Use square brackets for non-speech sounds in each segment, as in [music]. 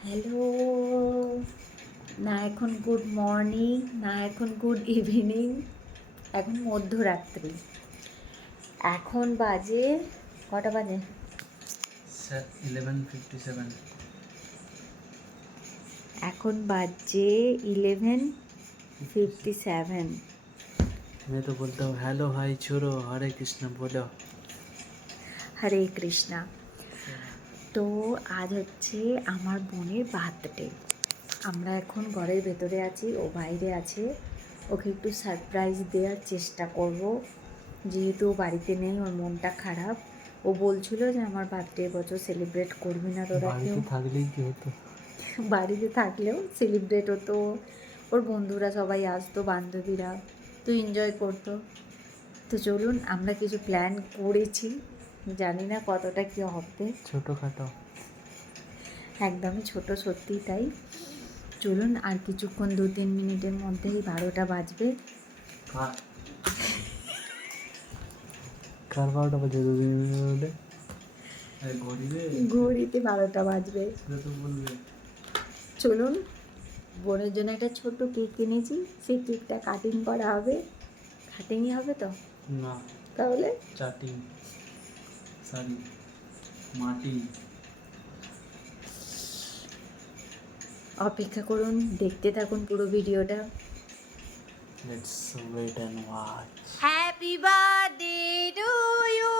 Hello না এখন good morning না এখন গুড ইভিনিং এখন মধ্যরাত্রি এখন বাজে কটা বাজে ইলেভেন ফিফটি সেভেন এখন বাজে ইলেভেন ফিফটি সেভেন मैं तो बोलता हूँ हेलो हाय छोरो हरे कृष्ण बोलो হরে কৃষ্ণা তো আজ হচ্ছে আমার বোনের বার্থডে আমরা এখন ঘরের ভেতরে আছি ও বাইরে আছে। ওকে একটু সারপ্রাইজ দেওয়ার চেষ্টা করব। যেহেতু ও বাড়িতে নেই ওর মনটা খারাপ। ও বলছিল যে আমার বার্থডে বছর সেলিব্রেট করবি না তোরা কেউ। থাকলেই কি হতো? বাড়িতে থাকলেও সেলিব্রেট হতো। ওর বন্ধুরা সবাই আসতো বান্ধবীরা। তো এনজয় করতো। তো চলুন আমরা কিছু প্ল্যান করেছি। জানি না কতটা কী হবে। ছোটোখাটো। একদমই ছোট সত্যি তাই। চলুন আর কিছুক্ষণ দু তিন মিনিটের মধ্যেই বারোটা বাজবে। কার কার বারোটা বাজে? দুদিন বলে ঘড়িবে ঘড়িতে? বারোটা বাজবে। চলুন বোনের জন্য একটা ছোট কেক কিনেছি সেই কেকটা কাটিং করা হবে। কাটিংই হবে তো? না। তাহলে? চাটিং সরি মাটি। অপেক্ষা করুন দেখতে থাকুন পুরো ভিডিওটা। Let's wait and watch happy birthday to you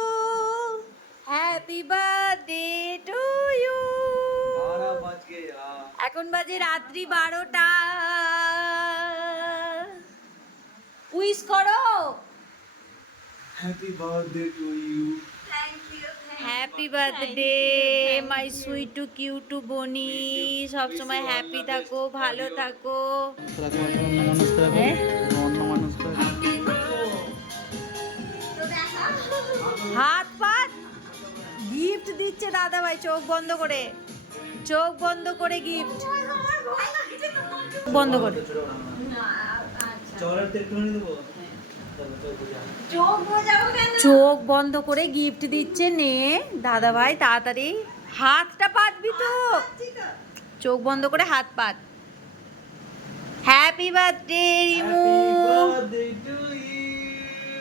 happy birthday to you এখন বাজে রাত্রি বারোটা। উইশ করো। Happy birthday to you happy birthday my sweet two Q two বনি সবসময় হ্যাপি থাকো ভালো থাকো। নমস্কার? হাত পাত। গিফট দিচ্ছে দাদা ভাই চোখ বন্ধ করে। চোখ বন্ধ করে গিফট বন্ধ করে। তো একটুখানি দেবো। চোখ বন্ধ করে গিফট দিচ্ছে নে। দাদা ভাই তাড়াতাড়ি হাতটা পাতবি তো। চোখ বন্ধ করে হাত পাত। Happy birthday Rimu birthday to you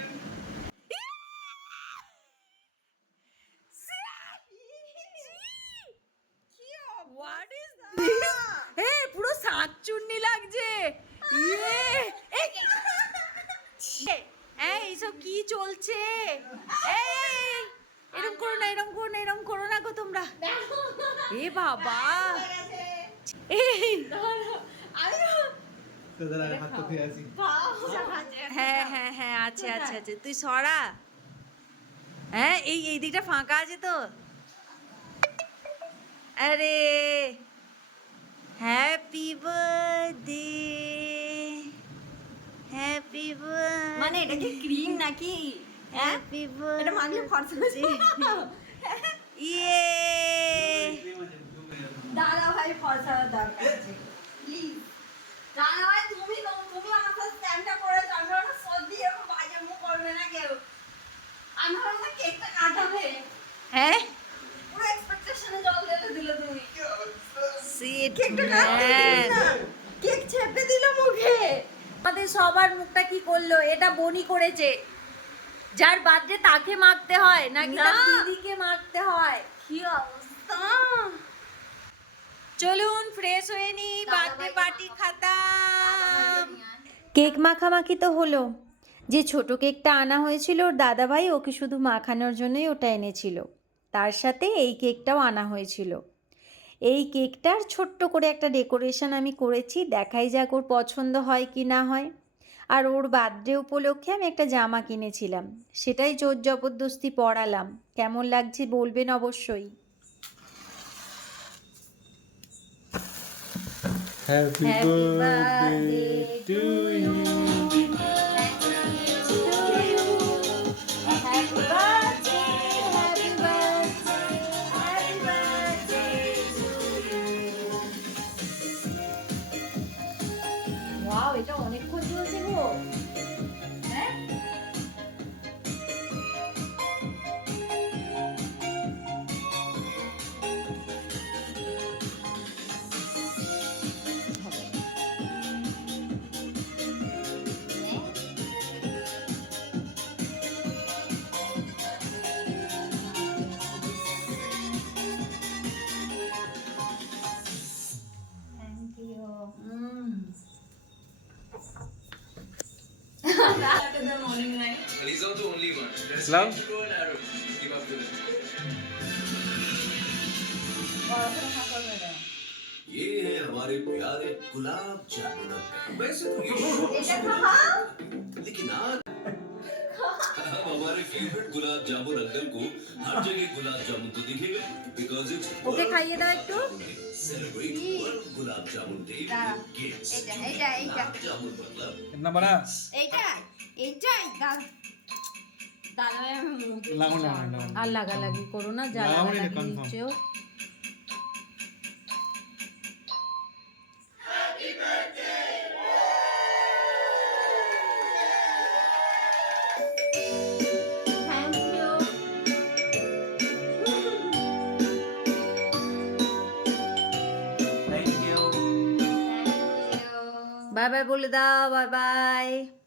এ পুরো সাতচুন্নি লাগছে ইয়ে এ কি- এই এইসব চলছে? এই এরম করো না এরম করো না এরম করো না গো তোমরা। এ বাবা। এই, হ্যাঁ হ্যাঁ হ্যাঁ আছে তুই সরা। হ্যাঁ এই এই দিকটা ফাঁকা আছে তো। আরে হ্যাপি বার্থডে। হ্যাপি মানে এটা কি ক্রিম নাকি? হ্যাঁ? হ্যাপি এটা মাখলে ফর্সা ইয়ে দাদা ভাই ফর্সা দরকার আছে। প্লিজ দাদা ভাই তুমি তুমি আমার সাথে স্ট্যান্ডটা করে যাবে না সর্দি এরকম বাজে মুখ করবে না কেউ। আমি ভাবলাম কেকটা কাটাবে। হ্যাঁ? পুরো এক্সপেকটেশনে জল ঢেলে দিলে তুমি। কেকটা না। মুখে আমাদের সবার মুখটা কি করল? এটা বনি করেছে। যার বার্থডে তাকে মাখতে হয় নাকি তার। দিদিকে মাখতে হয়। কি অবস্থা? চলুন ফ্রেশ হয়ে নি বার্থডে পার্টি। খাতাম। কেক মাখামাখি তো হলো। যে ছোট কেকটা আনা হয়েছিল ওর দাদাভাই ওকে শুধু মাখানোর জন্যই ওটা এনেছিল। তার সাথে এই কেকটাও আনা হয়েছিল। এই কেকটার ছোট্ট করে একটা ডেকোরেশন আমি করেছি দেখাই যাক ওর পছন্দ হয় কি না হয়। আর ওর বার্থডে উপলক্ষে আমি একটা জামা কিনেছিলাম সেটাই জোর জবরদস্তি পরালাম। কেমন লাগছে বলবেন অবশ্যই। Happy birthday birthday to to you Slow? ये है हमारे प्यारे गुलाब जामुन। वैसे तो ये [laughs] लेकिन आज हमारे फेवरेट गुलाब जामुन अंकल को हर जगह गुलाब जामुन तो दिखेगा बिकॉज़ इट्स ओके खाइए ना एक तो। सेलिब्रेट गुलाब जामुन डे एटा एटा एटा जामुन मतलब कितना बड़ा? एटा एटा আর লাগালাগি করো না যা লাগালাগি নিচ্ছেও বাই বাই বলে দাও বাই বাই